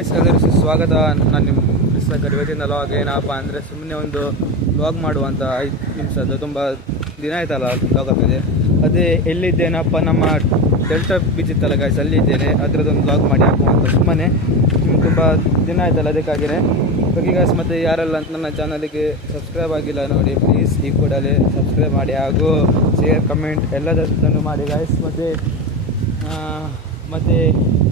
ಎಲ್ಲರಿಗೂ ಸ್ವಾಗತ. ನಾನು ನಿಮ್ಮ ಮಿಸ್ಟರ್ ಇವತ್ತಿನ ಲಾಗ್ ಏನಪ್ಪ ಅಂದರೆ ಸುಮ್ಮನೆ ಒಂದು ಲಾಗ್ ಮಾಡುವಂಥ 5 ನಿಮಿಷದ್ದು. ತುಂಬ ದಿನ ಆಯ್ತಲ್ಲ ಲಾಗ್ ಹಾಕಿದೆ. ಅದೇ ಎಲ್ಲಿದ್ದೇನಪ್ಪ, ನಮ್ಮ ಡೆಲ್ಟಾ ಬೀಚ್ ಇತ್ತಲ್ಲ ಗಾಯ್ಸ್, ಅಲ್ಲಿದ್ದೇನೆ. ಅದರದ್ದೊಂದು ಲಾಗ್ ಮಾಡಿ ಹಾಕುವಂಥ ಸುಮ್ಮನೆ ತುಂಬ ದಿನ ಆಯ್ತಲ್ಲ, ಅದಕ್ಕಾಗಿಯೇ ಓಕೆ ಗಾಯ್ಸ್. ಮತ್ತು ಯಾರೆಲ್ಲ ಅಂತ ನನ್ನ ಚಾನಲಿಗೆ ಸಬ್ಸ್ಕ್ರೈಬ್ ಆಗಿಲ್ಲ ನೋಡಿ, ಪ್ಲೀಸ್ ಈ ಕೂಡಲೇ ಸಬ್ಸ್ಕ್ರೈಬ್ ಮಾಡಿ ಹಾಗೂ ಶೇರ್ ಕಮೆಂಟ್ ಎಲ್ಲದನ್ನು ಮಾಡಿ ಗಾಯ್ಸ್. ಮತ್ತು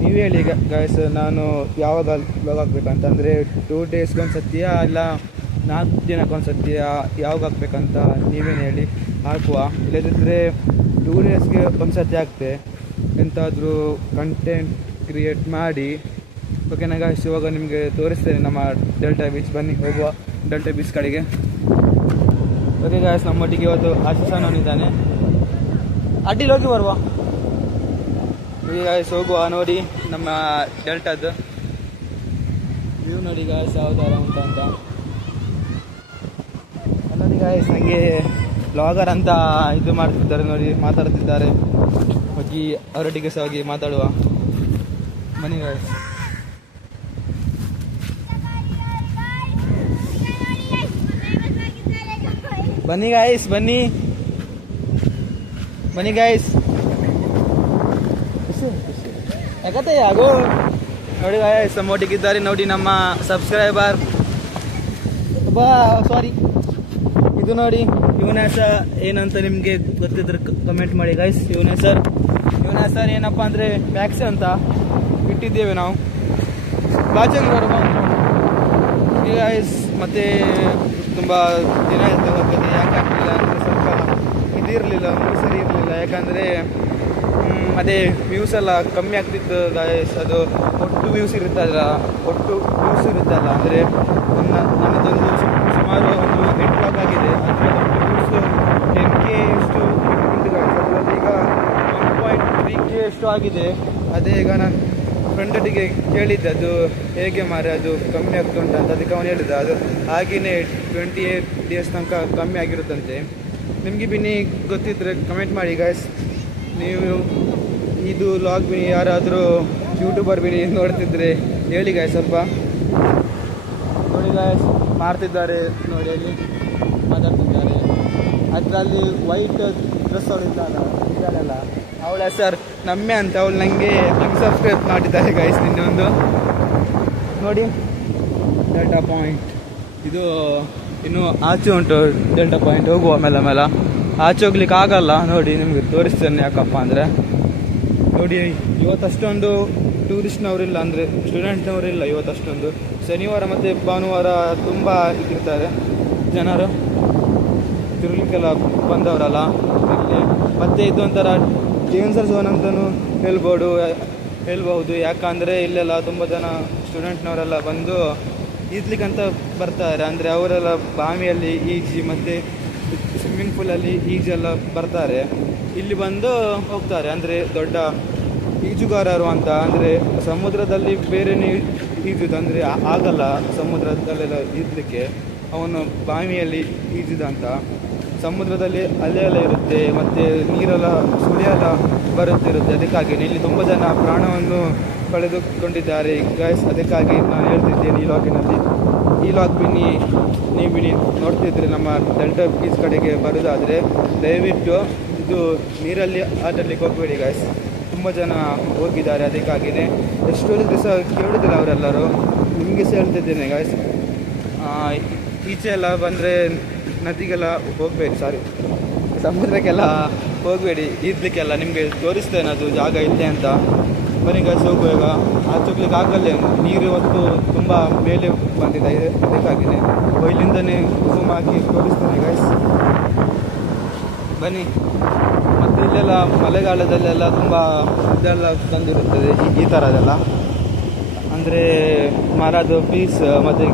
ನೀವು ಹೇಳಿ ಗಾಯ್ಸ್, ನಾನು ಯಾವಾಗ ಲಾಗ್ ಹಾಕ್ಬೇಕಂತಂದರೆ 2 ಡೇಸ್ಗೊಂದು ಸತ್ಯ ಇಲ್ಲ 4 ದಿನಕ್ಕೊಂದು ಸತ್ಯ ಯಾವಾಗ ಹಾಕ್ಬೇಕಂತ ನೀವೇನು ಹೇಳಿ, ಹಾಕುವ. ಇಲ್ಲದಿದ್ದರೆ 2 ಡೇಸ್ಗೆ ಒಂದು ಸತಿ ಹಾಕ್ತೆ, ಎಂತಾದರೂ ಕಂಟೆಂಟ್ ಕ್ರಿಯೇಟ್ ಮಾಡಿ. ಓಕೆನಾ ಗಾಯ್ಸ್, ಇವಾಗ ನಿಮಗೆ ತೋರಿಸ್ತೇನೆ ನಮ್ಮ ಡೆಲ್ಟಾ ಬೀಚ್. ಬನ್ನಿ ಹೋಗುವ ಡೆಲ್ಟಾ ಬೀಚ್ ಕಡೆಗೆ. ಓಕೆ ಗಾಯ್ಸ್, ನಮ್ಮೊಟ್ಟಿಗೆ ಇವತ್ತು ಆಶಿಸಾನವನಿದ್ದಾನೆ. ಅಡ್ಡಿಲಿ ಹೋಗಿ ಬರುವ. ಈಗ ಗಾಯ್ಸ್ ಹೋಗುವ. ನೋಡಿ ನಮ್ಮ ಡೆಲ್ಟಾದ್ದು ವ್ಯೂ ನೋಡಿ ಗಾಯ್ಸ್, ಯಾವ ಥರ ಅಂತ. ನೋಡಿ ಗಾಯ್ಸ್, ನನಗೆ ಬ್ಲಾಗರ್ ಅಂತ ಇದು ಮಾಡ್ತಿದ್ದಾರೆ ನೋಡಿ, ಮಾತಾಡ್ತಿದ್ದಾರೆ. ಹೋಗಿ ಅವರೊಟ್ಟಿಗೆ ಸಹ ಹೋಗಿ ಮಾತಾಡುವ. ಬನ್ನಿ ಗಾಯ್ಸ್. ಬನ್ನಿ ಗಾಯ್ಸ್, ಬನ್ನಿ ಬನ್ನಿ ಗಾಯ್ಸ್. ಯಾಕತ್ತೆ ಆಗೋ ನೋಡಿ ಗಾಯ್ಸ್, ನಮ್ಮೊಟ್ಟಿಗಿದ್ದಾರೆ ನೋಡಿ ನಮ್ಮ ಸಬ್ಸ್ಕ್ರೈಬರ್. ಸಾರಿ, ಇದು ನೋಡಿ ಇವನ ಹೆಸರು ಏನಂತ ನಿಮಗೆ ಗೊತ್ತಿದ್ರೆ ಕಮೆಂಟ್ ಮಾಡಿ ಗಾಯ್ಸ್. ಇವನ ಹೆಸರು ಏನಪ್ಪ ಅಂದರೆ ಮ್ಯಾಕ್ಸ್ ಅಂತ ಇಟ್ಟಿದ್ದೇವೆ ನಾವು. ಬಾಚಂಗರು ಗಾಯ್ಸ್. ಮತ್ತು ತುಂಬ ದಿನ ಹೋಗ್ತದೆ, ಯಾಕೆ ಆಗ್ತಿಲ್ಲ ಅಂದರೆ ಸ್ವಲ್ಪ ಇದಿರಲಿಲ್ಲ, ಸರಿ ಇರಲಿಲ್ಲ. ಯಾಕಂದರೆ ಅದೇ ವ್ಯೂಸ್ ಎಲ್ಲ ಕಮ್ಮಿ ಆಗ್ತಿತ್ತು ಗಾಯ್ಸ್. ಅದು ಒಟ್ಟು ವ್ಯೂಸ್ ಇರುತ್ತಲ್ಲ ಅಂದರೆ ನನ್ನದೊಂದು ಸುಮಾರು ಒಂದು 8 ಲಾಗ್ ಆಗಿದೆ. ಅದರದ್ದು ವ್ಯೂಸ್ 10K ಎಷ್ಟು ಉಂಟು ಗಾಯ್ಸ್. ಅದರಲ್ಲಿ ಈಗ 1.3K ಎಷ್ಟು ಆಗಿದೆ. ಅದೇ ಈಗ ನಾನು ಫ್ರೆಂಡೊಟ್ಟಿಗೆ ಕೇಳಿದ್ದೆ, ಅದು ಹೇಗೆ ಮಾರೆ ಅದು ಕಮ್ಮಿ ಆಗ್ತುಂಟು ಅಂತ. ಅದಕ್ಕೆ ಅವನು ಹೇಳಿದ್ದ, ಅದು ಹಾಗೆಯೇ 28 ಡೇಸ್ ತನಕ ಕಮ್ಮಿ ಆಗಿರುತ್ತಂತೆ. ನಿಮಗೆ ಬಿನ್ನಿ ಗೊತ್ತಿದ್ದರೆ ಕಮೆಂಟ್ ಮಾಡಿ ಗಾಯ್ಸ್. ನೀವು ಇದು ಲಾಗ್ ಬಿನಿ ಯಾರಾದರೂ ಯೂಟ್ಯೂಬರ್ ಬಿನಿ ನೋಡ್ತಿದ್ರೆ ಹೇಳಿ ಗಾಯ್ಸ್. ಸ್ವಲ್ಪ ನೋಡಿ ಗಾಯ್ಸ್, ಮಾಡ್ತಿದ್ದಾರೆ ನೋಡಿ, ಅಲ್ಲಿ ಮಾತಾಡ್ತಿದ್ದಾರೆ. ಅದರಲ್ಲಿ ವೈಟ್ ಡ್ರೆಸ್ ಅವಳು ಇದ್ದಾಳಲ್ಲ, ಅವಳ ಹೆಸರು ನಮ್ಮೆ ಅಂತ. ಅವಳು ನನಗೆ ಅನ್ಸಬ್ಸ್ಕ್ರೈಬ್ ಮಾಡಿದ್ದಾರೆ ಗಾಯ್ಸ್ ನಿನ್ನೆ ಒಂದು. ನೋಡಿ ಡೆಲ್ಟಾ ಪಾಯಿಂಟ್, ಇದು ಇನ್ನೂ ಆಚೆ ಉಂಟು ಡೆಲ್ಟಾ ಪಾಯಿಂಟ್. ಹೋಗುವ ಮೇಲೆ ಆಚೆ ಹೋಗ್ಲಿಕ್ಕೆ ಆಗಲ್ಲ ನೋಡಿ, ನಿಮಗೆ ತೋರಿಸ್ತೇನೆ. ಯಾಕಪ್ಪ ಅಂದರೆ ನೋಡಿ, ಇವತ್ತಷ್ಟೊಂದು ಟೂರಿಸ್ಟ್ನವರಿಲ್ಲ, ಅಂದರೆ ಸ್ಟೂಡೆಂಟ್ನವರಿಲ್ಲ ಇವತ್ತಷ್ಟೊಂದು. ಶನಿವಾರ ಮತ್ತು ಭಾನುವಾರ ತುಂಬ ಇಟ್ಟಿರ್ತಾರೆ ಜನರು, ತಿರುಗಲಿಕ್ಕೆಲ್ಲ ಬಂದವರಲ್ಲ ಇಲ್ಲಿ. ಮತ್ತು ಇದೊಂಥರ ಡೇಂಜರ್ ಝೋನ್ ಅಂತಲೂ ಹೇಳ್ಬೋದು. ಯಾಕಂದರೆ ಇಲ್ಲೆಲ್ಲ ತುಂಬ ಜನ ಸ್ಟೂಡೆಂಟ್ನವರೆಲ್ಲ ಬಂದು ಈಜ್ಲಿಕ್ಕಂತ ಬರ್ತಾರೆ. ಅಂದರೆ ಅವರೆಲ್ಲ ಬಾವಿಯಲ್ಲಿ ಈಜಿ ಮತ್ತು ಸ್ವಿಮ್ಮಿಂಗ್ ಪೂಲಲ್ಲಿ ಈಜೆಲ್ಲ ಬರ್ತಾರೆ. ಇಲ್ಲಿ ಬಂದು ಹೋಗ್ತಾರೆ. ಅಂದರೆ ದೊಡ್ಡ ಈಜುಗಾರರು ಅಂತ. ಅಂದರೆ ಸಮುದ್ರದಲ್ಲಿ ಬೇರೆಯೇ ಈಜುದು, ಅಂದರೆ ಆಗಲ್ಲ ಸಮುದ್ರದಲ್ಲೆಲ್ಲ ಈಜಲಿಕ್ಕೆ. ಅವನು ಬಾವಿಯಲ್ಲಿ ಈಜುದಂತ. ಸಮುದ್ರದಲ್ಲಿ ಅಲೆಯೆಲ್ಲ ಇರುತ್ತೆ ಮತ್ತು ನೀರೆಲ್ಲ ಸುಳಿಯೆಲ್ಲ ಬರುತ್ತಿರುತ್ತೆ. ಅದಕ್ಕಾಗಿ ಇಲ್ಲಿ ತುಂಬ ಜನ ಪ್ರಾಣವನ್ನು ಕಳೆದುಕೊಂಡಿದ್ದಾರೆ ಗಾಯ್ಸ್. ಅದಕ್ಕಾಗಿ ನಾನು ಹೇಳ್ತಿದ್ದೇನೆ ಈ ಲಾಗಿನಲ್ಲಿ. ಈ ಲಾಗ್ ಬಿನ್ನಿ ನೀವು ಬಿನ್ನಿ ನೋಡ್ತಿದ್ರೆ ನಮ್ಮ ಡೆಲ್ಟಾ ಬೀಚ್ ಕಡೆಗೆ ಬರೋದಾದರೆ ದಯವಿಟ್ಟು ಇದು ನೀರಲ್ಲಿ ಆಟಾಡಲಿಕ್ಕೆ ಹೋಗಬೇಡಿ ಗಾಯ್ಸ್. ತುಂಬ ಜನ ಹೋಗಿದ್ದಾರೆ. ಅದಕ್ಕಾಗಿಯೇ ಎಷ್ಟು ದಿವಸ ಕೇಳೋದಿಲ್ಲ ಅವರೆಲ್ಲರೂ. ನಿಮಗೆ ಸಹ ಹೇಳ್ತಿದ್ದೇನೆ ಗಾಯ್ಸ್, ಈಚೆ ಎಲ್ಲ ಬಂದರೆ ನದಿಗೆಲ್ಲ ಹೋಗಬೇಡಿ, ಸಮುದ್ರಕ್ಕೆಲ್ಲ ಹೋಗಬೇಡಿ, ಈಜಲಿಕ್ಕೆಲ್ಲ. ನಿಮಗೆ ತೋರಿಸ್ತೇನೆ ಅದು ಜಾಗ ಇಲ್ಲೇ ಅಂತ. ಬನ್ನಿ ಗಾಯ್ಸ್, ಹೋಗುವಾಗ ಆಚೆ ಹೋಗ್ಲಿಕ್ಕೆ ಆಗಲ್ಲ, ನೀರು ಇವತ್ತು ತುಂಬ ಮೇಲೆ ಬಂದಿದೆ. ಅದಕ್ಕಾಗಿಯೇ ಇಲ್ಲಿಂದನೇ ಝೂಮ್ ಹಾಕಿ ತೋರಿಸ್ತೇನೆ ಗಾಯ್ಸ್. ಬನ್ನಿ. ಮತ್ತು ಇಲ್ಲೆಲ್ಲ ಮಳೆಗಾಲದಲ್ಲೆಲ್ಲ ತುಂಬ ಇದೆಲ್ಲ ಬಂದಿರುತ್ತದೆ, ಈ ಥರದೆಲ್ಲ. ಅಂದರೆ ಮರದು ಪೀಸ್ ಮತ್ತು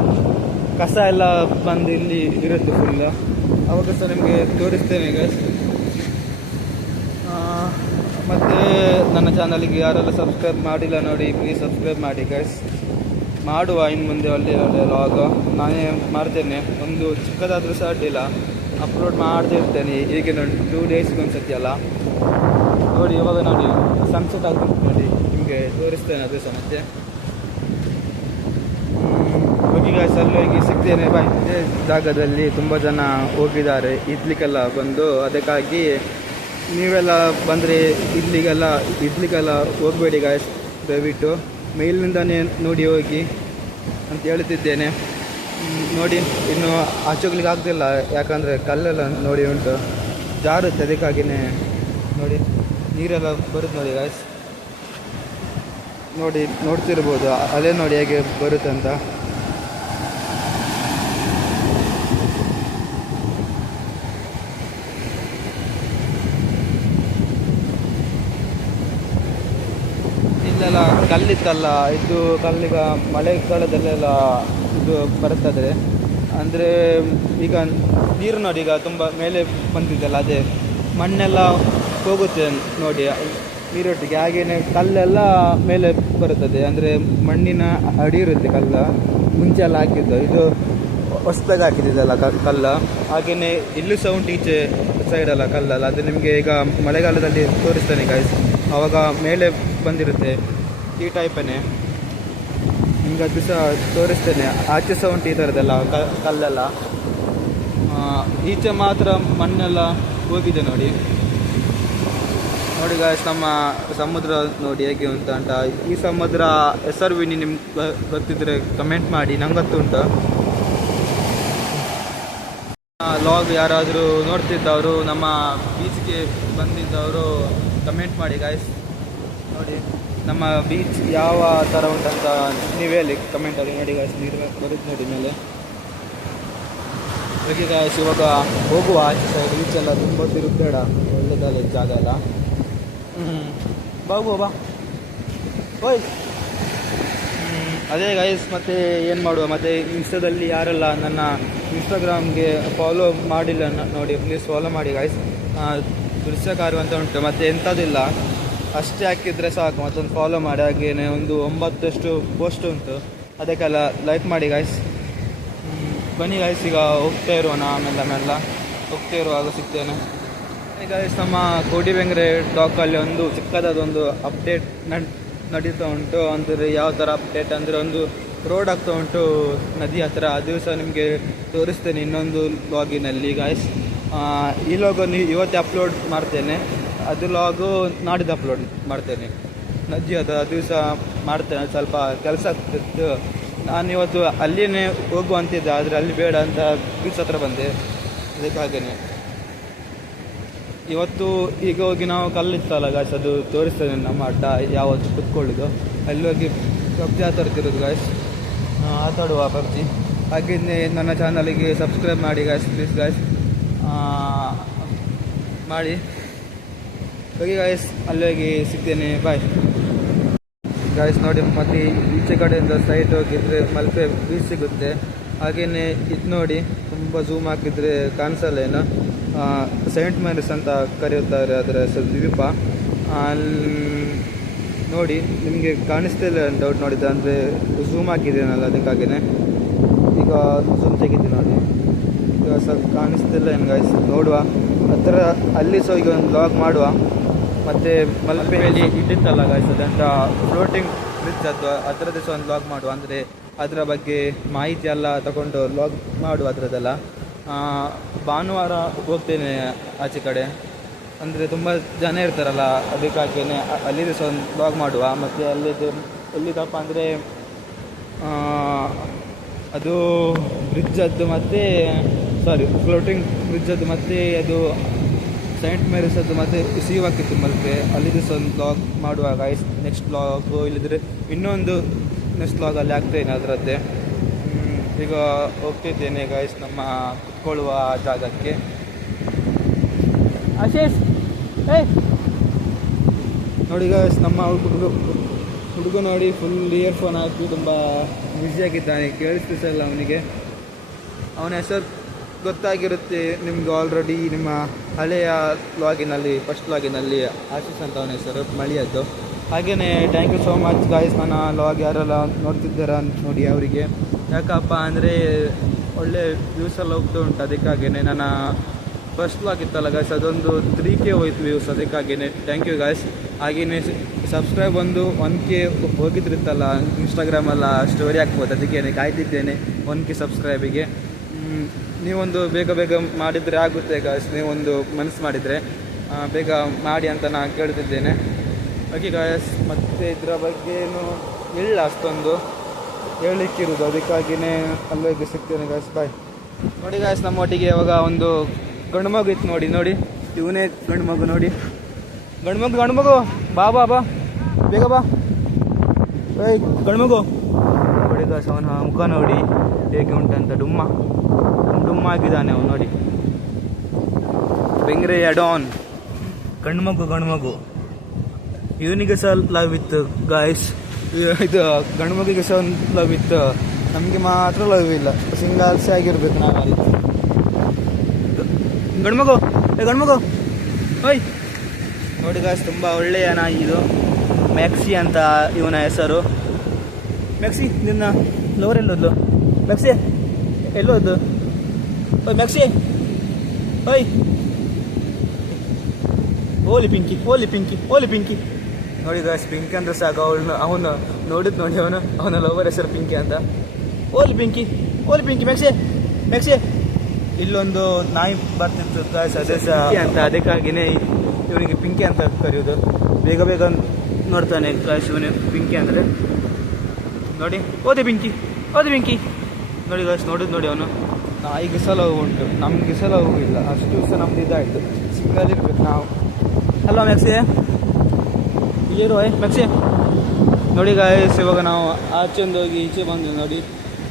ಕಸ ಎಲ್ಲ ಬಂದು ಇಲ್ಲಿ ಇರುತ್ತೆ ಫುಲ್. ಅವಾಗ ಸಹ ನಿಮಗೆ ತೋರಿಸ್ತೇನೆ ಗಾಯ್ಸ್. ಮತ್ತು ನನ್ನ ಚಾನಲಿಗೆ ಯಾರೆಲ್ಲ ಸಬ್ಸ್ಕ್ರೈಬ್ ಮಾಡಿಲ್ಲ ನೋಡಿ, ಪ್ಲೀಸ್ ಸಬ್ಸ್ಕ್ರೈಬ್ ಮಾಡಿ ಗಾಯ್ಸ್. ಮಾಡುವ ಇನ್ನು ಮುಂದೆ ಒಳ್ಳೆ ಲಾಗ್ ನಾನೇ ಮಾಡ್ತೇನೆ. ಒಂದು ಚಿಕ್ಕದಾದರೂ ಸಹ ಅಡ್ಡಿಲ್ಲ, ಅಪ್ಲೋಡ್ ಮಾಡ್ತಿರ್ತೇನೆ. ಹೀಗೆ ನೋಡಿ 2 ಡೇಸ್ಗೊಂದು ಸತಿ ಅಲ್ಲ. ನೋಡಿ ಇವಾಗ ನೋಡಿ ಸನ್ಸೆಟ್ ಆಗ್ತದೆ ನೋಡಿ, ನಿಮಗೆ ತೋರಿಸ್ತೇನೆ ಅದು ಸಹ. ಮತ್ತೆ ಗಾಯ್ಸ್ ಅಲ್ಲಿ ಹೋಗಿ ಸಿಗ್ತೇನೆ ಬಾಯ್. ಇದೇ ಜಾಗದಲ್ಲಿ ತುಂಬ ಜನ ಹೋಗಿದ್ದಾರೆ ಇಡ್ಲಿಗೆಲ್ಲ ಬಂದು, ಅದಕ್ಕಾಗಿ ನೀವೆಲ್ಲ ಬಂದರೆ ಇಡ್ಲಿಗೆಲ್ಲ ಹೋಗಬೇಡಿ ಗಾಯ್ಸ್, ದಯವಿಟ್ಟು ಮೇಲಿನಿಂದನೇ ನೋಡಿ ಹೋಗಿ ಅಂತ ಹೇಳ್ತಿದ್ದೇನೆ. ನೋಡಿ ಇನ್ನು ಆಚೋಗ್ಲಿಕ್ಕೆ ಆಗ್ತಿಲ್ಲ, ಯಾಕಂದರೆ ಕಲ್ಲೆಲ್ಲ ನೋಡಿ ಉಂಟು, ಜಾರುತ್ತೆ, ಅದಕ್ಕಾಗಿಯೇ ನೋಡಿ ನೀರೆಲ್ಲ ಬರುತ್ತೆ ನೋಡಿ ಗಾಯ್ಸ್. ನೋಡ್ತಿರ್ಬೋದು ಅಲೆ ನೋಡಿ ಹೇಗೆ ಬರುತ್ತೆ ಅಂತ. ಇಲ್ಲೆಲ್ಲ ಕಲ್ಲಿತ್ತಲ್ಲ, ಇದು ಕಲ್ಲೀಗ ಮಳೆಗಾಲದಲ್ಲೆಲ್ಲ ಇದು ಬರ್ತದೆ. ಅಂದರೆ ಈಗ ನೀರು ನೋಡಿ ಈಗ ತುಂಬ ಮೇಲೆ ಬಂದಿದ್ದಲ್ಲ, ಅದೇ ಮಣ್ಣೆಲ್ಲ ಹೋಗುತ್ತೆ ನೋಡಿ ನೀರೊಟ್ಟಿಗೆ, ಹಾಗೆಯೇ ಕಲ್ಲೆಲ್ಲ ಮೇಲೆ ಬರುತ್ತದೆ. ಅಂದರೆ ಮಣ್ಣಿನ ಅಡಿ ಇರುತ್ತೆ ಕಲ್ಲು, ಮುಂಚೆ ಎಲ್ಲ ಹಾಕಿದ್ದು, ಇದು ಹೊಸದಾಗಿ ಹಾಕಿದ್ದಲ್ಲ ಕಲ್ಲು. ಹಾಗೆಯೇ ಇಲ್ಲೂ ಸಹ ಉಂಟು ಈಚೆ ಸೈಡಲ್ಲ ಕಲ್ಲಲ್ಲ, ಅದು ನಿಮಗೆ ಈಗ ಮಳೆಗಾಲದಲ್ಲಿ ತೋರಿಸ್ತೇನೆ ಗಾಯ್ಸ್, ಆವಾಗ ಮೇಲೆ ಬಂದಿರುತ್ತೆ ಈ ಟೈಪನ್ನೇ, ನಿಮ್ಗೆ ಅದು ಸಹ ತೋರಿಸ್ತೇನೆ. ಆಚೆ ಸಹ ಉಂಟು ಈ ಥರದ್ದೆಲ್ಲ ಕಲ್ಲೆಲ್ಲ, ಈಚೆ ಮಾತ್ರ ಮಣ್ಣೆಲ್ಲ ಹೋಗಿದೆ ನೋಡಿ ಗಾಯ್ಸ್. ನಮ್ಮ ಸಮುದ್ರ ನೋಡಿ ಹೇಗೆ ಉಂಟು ಅಂತ. ಈ ಸಮುದ್ರ ಹೆಸರು ವಿನಿ ನಿಮ್ಗೆ ಗೊತ್ತಿದ್ರೆ ಕಮೆಂಟ್ ಮಾಡಿ, ನಂಗೆ ಗೊತ್ತುಂಟು. ಲಾಗ್ ಯಾರಾದರೂ ನೋಡ್ತಿದ್ದವರು, ನಮ್ಮ ಬೀಚ್ಗೆ ಬಂದಿದ್ದವರು ಕಮೆಂಟ್ ಮಾಡಿ ಗಾಯ್ಸ್. ನೋಡಿ ನಮ್ಮ ಬೀಚ್ ಯಾವ ಥರ ಉಂಟಂತ ನೀವು ಹೇಳಿ ಕಮೆಂಟಲ್ಲಿ. ನೋಡಿ ಗಾಯ್ಸ್ ನೀರು ಬರುತ್ತೆ ನೋಡಿ ಮೇಲೆ. ಹಾಗೆ ಗಾಯ್ಸ್ ಇವಾಗ ಹೋಗುವ ಆಚೆ ಸೈಡ್, ಬೀಚೆಲ್ಲ ತುಂಬ ತಿರುಗಬೇಡ, ಒಳ್ಳೆದಲ್ಲ ಜಾಗ ಎಲ್ಲ. ಬಾ ಓಯ್. ಅದೇ ಗಾಯ್ಸ್, ಮತ್ತು ಏನು ಮಾಡುವ, ಮತ್ತು ಇನ್ಸ್ಟಾದಲ್ಲಿ ಯಾರೆಲ್ಲ ನನ್ನ ಇನ್ಸ್ಟಾಗ್ರಾಮ್ಗೆ ಫಾಲೋ ಮಾಡಿಲ್ಲ ನೋಡಿ, ಪ್ಲೀಸ್ ಫಾಲೋ ಮಾಡಿ ಗಾಯ್ಸ್. ದೃಶ್ಯಕಾರು ಅಂತ ಉಂಟು, ಮತ್ತು ಎಂಥದಿಲ್ಲ, ಅಷ್ಟೇ ಹಾಕಿದರೆ ಸಾಕು, ಮತ್ತೊಂದು ಫಾಲೋ ಮಾಡಿ. ಹಾಗೇನೆ ಒಂದು 9 ಪೋಸ್ಟ್ ಉಂಟು, ಅದಕ್ಕೆಲ್ಲ ಲೈಕ್ ಮಾಡಿ ಗಾಯ್ಸ್. ಬನ್ನಿ ಗಾಯ್ಸ್, ಈಗ ಹೋಗ್ತಾ ಇರುವಣ, ಆಮೇಲೆ ಹೋಗ್ತಾ ಇರುವಾಗ ಸಿಗ್ತೇನೆ. ಗಾಯ್ಸ್ ನಮ್ಮ ಕೋಡಿಬೆಂಗ್ರೆ ಡಾಕಲ್ಲಿ ಒಂದು ಚಿಕ್ಕದಾದೊಂದು ಅಪ್ಡೇಟ್ ನಡೀತಾ ಉಂಟು. ಅಂದರೆ ಯಾವ ಥರ ಅಪ್ಡೇಟ್ ಅಂದರೆ, ಒಂದು ರೋಡ್ ಆಗ್ತಾ ಉಂಟು ನದಿ ಹತ್ರ, ಅದು ಸಹ ನಿಮಗೆ ತೋರಿಸ್ತೇನೆ ಇನ್ನೊಂದು ಲಾಗಿನಲ್ಲಿ ಗಾಯ್ಸ್. ಈ ಲಾಗನ್ನು ಇವತ್ತೇ ಅಪ್ಲೋಡ್ ಮಾಡ್ತೇನೆ, ಅದು ಲಾಗು ನಾಡಿದ್ದು ಅಪ್ಲೋಡ್ ಮಾಡ್ತೇನೆ. ನದಿ ಅದು ಸಹ ಮಾಡ್ತೇನೆ, ಸ್ವಲ್ಪ ಕೆಲಸ ಆಗ್ತಿತ್ತು. ನಾನು ಇವತ್ತು ಅಲ್ಲಿಯೇ ಹೋಗುವಂತಿದ್ದೆ, ಆದರೆ ಅಲ್ಲಿ ಬೇಡ ಅಂತ ಬೀಚ್ ಹತ್ರ ಬಂದೆ, ಅದಕ್ಕಾಗೇ ಇವತ್ತು ಈಗ ಹೋಗಿ ನಾವು ಕಲ್ಲಿತ್ತಲ್ಲ ಗಾಯ್ಸ್, ಅದು ತೋರಿಸ್ತೇನೆ ನಮ್ಮ ಅಡ್ಡ ಯಾವತ್ತು ಕುತ್ಕೊಳ್ಳೋದು. ಅಲ್ಲಿ ಹೋಗಿ ಪಬ್ಜಿ ಆಟಾಡ್ತಿರೋದು ಗಾಯ್ಸ್, ಆಟಾಡುವ ಪಬ್ಜಿ. ಹಾಗೆಯೇ ನನ್ನ ಚಾನಲಿಗೆ ಸಬ್ಸ್ಕ್ರೈಬ್ ಮಾಡಿ ಗಾಯ್ಸ್, ಪ್ಲೀಸ್ ಗಾಯ್ಸ್ ಮಾಡಿ. ಹೋಗಿ ಗಾಯ್ಸ್, ಅಲ್ಲಿ ಹೋಗಿ ಸಿಗ್ತೇನೆ, ಬಾಯ್ ಗಾಯ್ಸ್. ನೋಡಿ ಮತ್ತು ಈಚೆ ಕಡೆಯಿಂದ ಸೈಡ್ ಹೋಗಿದ್ರೆ ಮಲ್ಪೆ ಬೀಚ್ ಸಿಗುತ್ತೆ. ಹಾಗೆಯೇ ಇದು ನೋಡಿ, ತುಂಬ ಝೂಮ್ ಹಾಕಿದರೆ ಕಾಣಿಸಲ್ಲ ಏನು, ಸೈಂಟ್ ಮ್ಯಾರಿಸ್ ಅಂತ ಕರೆಯುತ್ತಾರೆ ಅದರ ಹೆಸರು, ದ್ವೀಪ. ಅಲ್ಲಿ ನೋಡಿ ನಿಮಗೆ ಕಾಣಿಸ್ತಿಲ್ಲ ಡೌಟ್ ನೋಡಿದ್ದೆ, ಅಂದರೆ ಝೂಮ್ ಹಾಕಿದ್ದೇನಲ್ಲ ಅದಕ್ಕಾಗಿಯೇ. ಈಗ ಝೂಮ್ ತೆಗಿತೀನಿ ನೋಡಿ, ಈಗ ಸ್ವಲ್ಪ ಕಾಣಿಸ್ತಿಲ್ಲ ಏನು ಗಾಯ್ಸ್, ನೋಡುವ ಹತ್ರ ಅಲ್ಲಿ ಸಹ ಈಗ ಒಂದು ಲಾಗ್ ಮಾಡುವ. ಮತ್ತು ಮಲ್ಪೆಯಲ್ಲಿ ಇಟ್ಟಿತ್ತಲ್ಲ ಗಾಯ್ಸ್, ಅದಂತ ಫ್ಲೋಟಿಂಗ್ ಬ್ರಿಡ್ಜ್ ಅದರದ್ದು ಸಹ ಒಂದು ಲಾಗ್ ಮಾಡುವ. ಅಂದರೆ ಅದರ ಬಗ್ಗೆ ಮಾಹಿತಿ ಎಲ್ಲ ತಗೊಂಡು ಲಾಗ್ ಮಾಡುವ ಅದರದ್ದೆಲ್ಲ. ಭಾನುವಾರ ಹೋಗ್ತೇನೆ ಆಚೆ ಕಡೆ, ಅಂದರೆ ತುಂಬ ಜನ ಇರ್ತಾರಲ್ಲ, ಅದಕ್ಕಾಗಿಯೇ ಅಲ್ಲಿದ್ದು ಸಹ ಒಂದು ಲಾಗ್ ಮಾಡುವ. ಮತ್ತು ಎಲ್ಲಿದ್ದಪ್ಪ ಅಂದರೆ ಅದು ಬ್ರಿಡ್ಜದ್ದು ಮತ್ತು ಫ್ಲೋಟಿಂಗ್ ಬ್ರಿಡ್ಜದ್ದು, ಮತ್ತು ಅದು ಸೈಂಟ್ ಮ್ಯಾರಿಸದ್ದು, ಮತ್ತು ಸೀವಾಕಿತ್ತು ಮಲ್ಪೆ, ಅಲ್ಲಿದ್ದು ಸಹ ಒಂದು ಬ್ಲಾಗ್ ಮಾಡುವ ಗಾಯ್ಸ್. ನೆಕ್ಸ್ಟ್ ಬ್ಲಾಗು ಇಲ್ಲಿದ್ರೆ ಇನ್ನೊಂದು ನೆಕ್ಸ್ಟ್ ಬ್ಲಾಗಲ್ಲಿ ಆಗ್ತೇನೆ ಅದರದ್ದೇ. ಈಗ ಹೋಗ್ತಿದ್ದೇನೆ ಗಾಯ್ಸ್ ನಮ್ಮ ಕುತ್ಕೊಳ್ಳುವ ಜಾಗಕ್ಕೆ. ಆಶೀಶ್ ನೋಡಿ ಗಾಯ್ಸ್, ನಮ್ಮ ಹುಡುಗ ನೋಡಿ ಫುಲ್ ಇಯರ್ಫೋನ್ ಹಾಕಿ ತುಂಬ ಬ್ಯುಸಿಯಾಗಿದ್ದಾನೆ, ಕೇಳಿಸ್ತಿಲ್ಲ ಅವನಿಗೆ. ಅವನ ಹೆಸರು ಗೊತ್ತಾಗಿರುತ್ತೆ ನಿಮ್ಗೆ ಆಲ್ರೆಡಿ, ನಿಮ್ಮ ಹಳೆಯ ಲಾಗಿನಲ್ಲಿ, ಫಸ್ಟ್ ಲಾಗಿನಲ್ಲಿ ಆಶೀಶ್ ಅಂತ ಅವನ ಹೆಸರು, ಮಳಿಯದ್ದು. ಹಾಗೆಯೇ thank you so much guys, ನನ್ನ ಲಾಗ್ ಯಾರೆಲ್ಲ ನೋಡ್ತಿದ್ದಾರಾ ನೋಡಿ ಅವರಿಗೆ. ಯಾಕಪ್ಪ ಅಂದರೆ ಒಳ್ಳೆ ವ್ಯೂಸ್ ಎಲ್ಲ ಹೋಗ್ತಾ ಉಂಟು, ಅದಕ್ಕಾಗಿಯೇ. ನನ್ನ ಫಸ್ಟ್ ಲಾಗ್ ಇತ್ತಲ್ಲ ಗಾಯ್ಸ್, ಅದೊಂದು 3K ಹೋಯ್ತು ವ್ಯೂಸ್, ಅದಕ್ಕಾಗಿಯೇ ಥ್ಯಾಂಕ್ ಯು ಗಾಯ್ಸ್. ಹಾಗೆಯೇ ಸಬ್ಸ್ಕ್ರೈಬ್ ಒಂದು 1K ಹೋಗಿದ್ರಿತ್ತಲ್ಲ, ಇನ್ಸ್ಟಾಗ್ರಾಮೆಲ್ಲ ಸ್ಟೋರಿ ಹಾಕ್ಬೋದು, ಅದಕ್ಕೇನೆ ಕಾಯ್ತಿದ್ದೇನೆ. 1K ಸಬ್ಸ್ಕ್ರೈಬಿಗೆ. ನೀವೊಂದು ಬೇಗ ಬೇಗ ಮಾಡಿದರೆ ಆಗುತ್ತೆ ಗಾಯ್ಸ್. ನೀವೊಂದು ಮನಸ್ಸು ಮಾಡಿದರೆ ಬೇಗ ಮಾಡಿ ಅಂತ ನಾನು ಕೇಳ್ತಿದ್ದೇನೆ. ಓಕೆ ಗಾಯ್ಸ್, ಮತ್ತು ಇದರ ಬಗ್ಗೆ ಏನು ಇಲ್ಲ ಅಷ್ಟೊಂದು ಹೇಳಲಿಕ್ಕಿರೋದು, ಅದಕ್ಕಾಗಿಯೇ ಅಲ್ಲಿಗೆ ಸಿಗ್ತೇನೆ ಗಾಯ್ಸ್. ಬಾಯ್. ನೋಡಿ ಗಾಯ್ಸ್, ನಮ್ಮ ಒಟ್ಟಿಗೆ ಇವಾಗ ಒಂದು ಗಂಡು ಮಗು ಇತ್ತು ನೋಡಿ ಇವನೇ ಗಂಡು ಮಗು. ನೋಡಿ ಗಂಡು ಮಗು ಬಾ ಬಾ ಬಾ ಬೇಗ ಬಾ. ಏಯ್ ಗಂಡು ಮಗು ನೋಡಿ ಗಾಯ್ಸ್, ಅವನ ಮುಖ ನೋಡಿ ಹೇಗೆ ಉಂಟಂತ. ಡುಮ್ಮ ಆಗಿದ್ದಾನೆ ಅವನು ನೋಡಿ. ಬೆಂಗ್ರೆಯ ಡಾನ್ ಗಂಡು ಮಗು. ಇವನಿಗೆ ಸಹ ಲವ್ ಇತ್ತು ಗಾಯ್ಸ್. ಇದು ಗಂಡು ಮಗುಗೆ ಸಹ ಒಂದು ಲವ್ ಇತ್ತು, ನಮಗೆ ಮಾತ್ರ ಲವ್ ಇಲ್ಲ. ಸಿಂಗಲ್ಸೇ ಆಗಿರ್ಬೇಕು ನಾವಲ್ಲಿ. ಗಂಡು ಮಗು ಓಯ್ ನೋಡಿ ಗಾಯ್ಸ್, ತುಂಬ ಒಳ್ಳೆಯ ನಾಯಿ ಇದು. ಮ್ಯಾಕ್ಸಿ ಅಂತ ಇವನ ಹೆಸರು. ಮ್ಯಾಕ್ಸಿ, ನಿನ್ನ ಲವರ್ ಎಲ್ಲೋದು? ಮ್ಯಾಕ್ಸಿ ಎಲ್ಲೋದು? ಓಯ್ ಮ್ಯಾಕ್ಸಿ, ಓಯ್ ಓಲಿ ಪಿಂಕಿ. ನೋಡಿ ಗಾಯ್ಸ್, ಪಿಂಕಿ ಅಂದ್ರೆ ಸಾಕು. ಅವನು ನೋಡಿದ್ ನೋಡಿ, ಅವನ ಲವರ್ ಹೆಸರು ಪಿಂಕಿ ಅಂತ. ಓಲಿ ಪಿಂಕಿ ಮ್ಯಾಕ್ಸಿ. ಇಲ್ಲೊಂದು ನಾಯಿ ಬರ್ತಿತ್ತು ಗಾಯ್ಸ್, ಅದೇ ಸಹ ಅಂತ. ಅದಕ್ಕಾಗಿಯೇ ಇವನಿಗೆ ಪಿಂಕಿ ಅಂತ ಕರೆಯೋದು. ಬೇಗ ನೋಡ್ತಾನೆ ಗಾಯ್ಸ್ ಇವನು ಪಿಂಕಿ ಅಂದರೆ. ನೋಡಿ ಓದಿ ಪಿಂಕಿ. ನೋಡಿ ಗಾಯ್ಸ್, ನೋಡಿದ್ ನೋಡಿ ಅವನು. ನಾಯಿಗೆ ಸಹ ಲವ್ ಉಂಟು, ನಮಗೆ ಸಹ ಲವ್ ಇಲ್ಲ. ಅಷ್ಟು ಸಹ ನಮ್ದು ಇದಾಯಿತು. ಸಿಂಗಲ್ ಇರ್ಬೇಕು ನಾವು. ಹಲೋ ಮ್ಯಾಕ್ಸಿ, ಏನು ಮ್ಯಾಕ್ಸಿ? ನೋಡಿ ಗಾಯ್ಸ್, ಇವಾಗ ನಾವು ಆಚೆ ಒಂದು ಹೋಗಿ ಈಚೆ ಬಂದ್ವಿ ನೋಡಿ.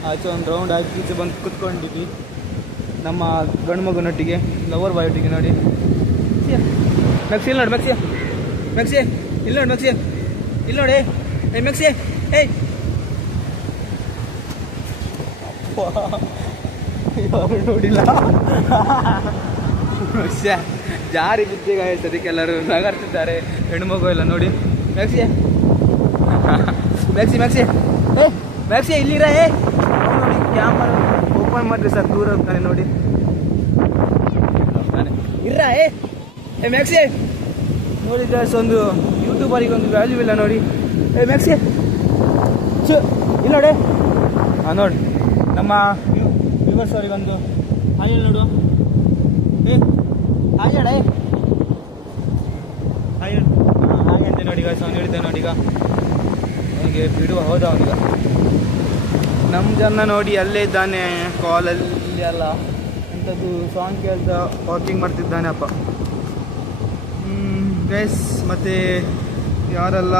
ಆಚೆ ಒಂದು ರೌಂಡ್ ಹಾಕಿ ಈಚೆ ಬಂದು ಕುತ್ಕೊಂಡಿದ್ವಿ ನಮ್ಮ ಗಂಡು ಮಗುನೊಟ್ಟಿಗೆ, ಲವರ್ ಬಾಯ್ ಒಟ್ಟಿಗೆ. ನೋಡಿ ಮ್ಯಾಕ್ಸಿ, ಇಲ್ಲಿ ನೋಡಿ ಮ್ಯಾಕ್ಸಿ, ಇಲ್ಲಿ ನೋಡಿ ಏಯ್ ಮ್ಯಾಕ್ಸಿ, ಏಯ್ ನೋಡಿಲ್ಲ ಜಾರಿ ಬಿದ್ದೆ ಗಾಯ್ಸ್. ಅದಕ್ಕೆ ಎಲ್ಲರೂ ನಗಾಡ್ತಿದ್ದಾರೆ, ಹೆಣ್ಣು ಮಗು ಎಲ್ಲ. ನೋಡಿ ಮ್ಯಾಕ್ಸಿ ಏ ಮ್ಯಾಕ್ಸಿ ಇಲ್ಲಿರ. ನೋಡಿ ಕ್ಯಾಮರಾ ಓಪನ್ ಮಾಡಿರಿ ಸರ್, ದೂರ ಹೋಗ್ತಾನೆ ನೋಡಿ. ಇರ್ರ ಏ ಮ್ಯಾಕ್ಸಿ. ನೋಡಿ ಗಾಯ್ಸ್, ಒಂದು ಯೂಟ್ಯೂಬರಿಗೆ ಒಂದು ವ್ಯಾಲ್ಯೂ ಇಲ್ಲ ನೋಡಿ. ಏ ಮ್ಯಾಕ್ಸಿ ಇಲ್ಲಿ ನೋಡಿ. ನೋಡಿ ನಮ್ಮ ವ್ಯೂವರ್ಸ್ ಅವರಿಗೊಂದು ಹಾಯ್ ನೋಡು. ಹಾಯ್ ಅಂತ ನೋಡಿ ಗಾಯ್ಸ್. ಅವ್ನು ಹೇಳಿದ್ದೆ ನೋಡಿ, ಈಗ ಅವನಿಗೆ ಬಿಡುವ ಹೋದ ಅವನಿಗ. ನಮ್ಮ ಜನ ನೋಡಿ ಅಲ್ಲೇ ಇದ್ದಾನೆ, ಕಾಲಲ್ಲಿ ಅಲ್ಲ ಅಂಥದ್ದು ಸಾಂಗ್ ಕೇಳ್ತಾ ವಾಕಿಂಗ್ ಮಾಡ್ತಿದ್ದಾನೆ ಅಪ್ಪ. ಗೈಸ್, ಮತ್ತು ಯಾರೆಲ್ಲ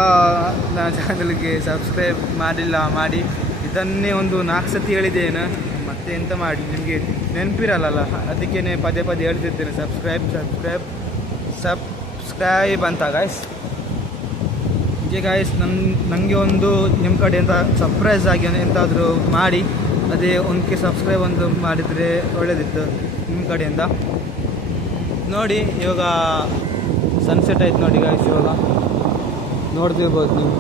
ನನ್ನ ಚಾನಲ್ಗೆ ಸಬ್ಸ್ಕ್ರೈಬ್ ಮಾಡಿಲ್ಲ ಮಾಡಿ. ಇದನ್ನೇ ಒಂದು 4 ಸತಿ ಹೇಳಿದ್ದೇನೆ, ಮತ್ತೆ ಎಂತ ಮಾಡಿ ನಿಮಗೆ ನೆನಪಿರಲ್ಲ. ಅದಕ್ಕೇ ಪದೇ ಹೇಳ್ತಿದ್ದೇನೆ, ಸಬ್ಸ್ಕ್ರೈಬ್ ಅಂತ ಗಾಯ್ಸ್. ಹೀಗೆ ಗಾಯ್ಸ್, ನನಗೆ ಒಂದು ನಿಮ್ಮ ಕಡೆಯಿಂದ ಸರ್ಪ್ರೈಸ್ ಆಗಿ ಎಂತಾದರೂ ಮಾಡಿ, ಅದೇ 1K ಸಬ್ಸ್ಕ್ರೈಬ್ ಒಂದು ಮಾಡಿದರೆ ಒಳ್ಳೆಯದಿತ್ತು ನಿಮ್ಮ ಕಡೆಯಿಂದ. ನೋಡಿ ಇವಾಗ ಸನ್ಸೆಟ್ ಆಯ್ತು ನೋಡಿ ಗಾಯ್ಸ್. ಇವಾಗ ನೋಡ್ತಿರ್ಬೋದು ನೀವು.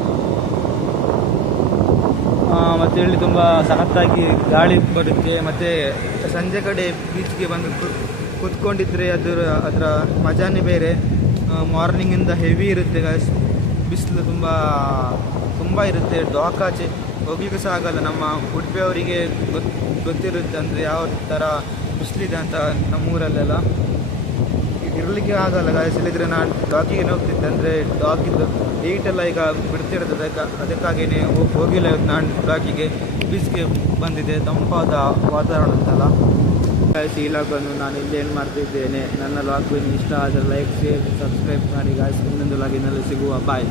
ಮತ್ತು ಇಲ್ಲಿ ತುಂಬ ಸಖತ್ತಾಗಿ ಗಾಳಿ ಬರುತ್ತೆ. ಮತ್ತು ಸಂಜೆ ಕಡೆ ಬೀಚ್ಗೆ ಬಂದು ಕೂತ್ಕೊಂಡಿದ್ರೆ ಅದರ ಮಜಾನೇ ಬೇರೆ. ಮಾರ್ನಿಂಗಿಂದ ಹೆವಿ ಇರುತ್ತೆ ಗಾಯ್ಸ್, ಬಿಸಿಲು ತುಂಬ ಇರುತ್ತೆ. ಡಾಕಾಚೆ ಹೋಗ್ಲಿಕ್ಕೆ ಸಹ ಆಗಲ್ಲ. ನಮ್ಮ ಉಡುಪಿಯವರಿಗೆ ಗೊತ್ತಿರುತ್ತೆ ಅಂದರೆ ಯಾವ ಥರ ಬಿಸಿಲಿದೆ ಅಂತ. ನಮ್ಮೂರಲ್ಲೆಲ್ಲ ಇರಲಿಕ್ಕೆ ಆಗಲ್ಲ ಗಾಯ್ಸ್. ಇಲ್ಲಿದ್ರೆ ನಾನು ಡಾಕಿಗೆ ಹೋಗ್ತಿದ್ದೆ, ಅಂದರೆ ಡಾಕಿದ್ದು ಏಟೆಲ್ಲ ಈಗ ಬಿಡ್ತಿರ್ತದೆ. ಅದಕ್ಕಾಗಿಯೇ ಹೋಗಿಲ್ಲ ನಾನು ಡಾಕಿಗೆ. ಬೀಚ್ಗೆ ಬಂದಿದ್ದೆ, ತಂಪಾದ ವಾತಾವರಣ ಅಂತಲ್ಲ ಗಾಯ್ಸ್. ಈ ಲಾಗನ್ನು ನಾನು ಇಲ್ಲೇನು ಮಾಡ್ತಿದ್ದೇನೆ. ನನ್ನ ಲಾಗ್ ಇಷ್ಟ ಆದರೆ ಲೈಕ್, ಶೇರ್, ಸಬ್ಸ್ಕ್ರೈಬ್ ಮಾಡಿ ಗಾಯ್ಸ್. ಇನ್ನೊಂದು ಲಾಗಿನಲ್ಲಿ ಸಿಗುವ. ಬಾಯ್.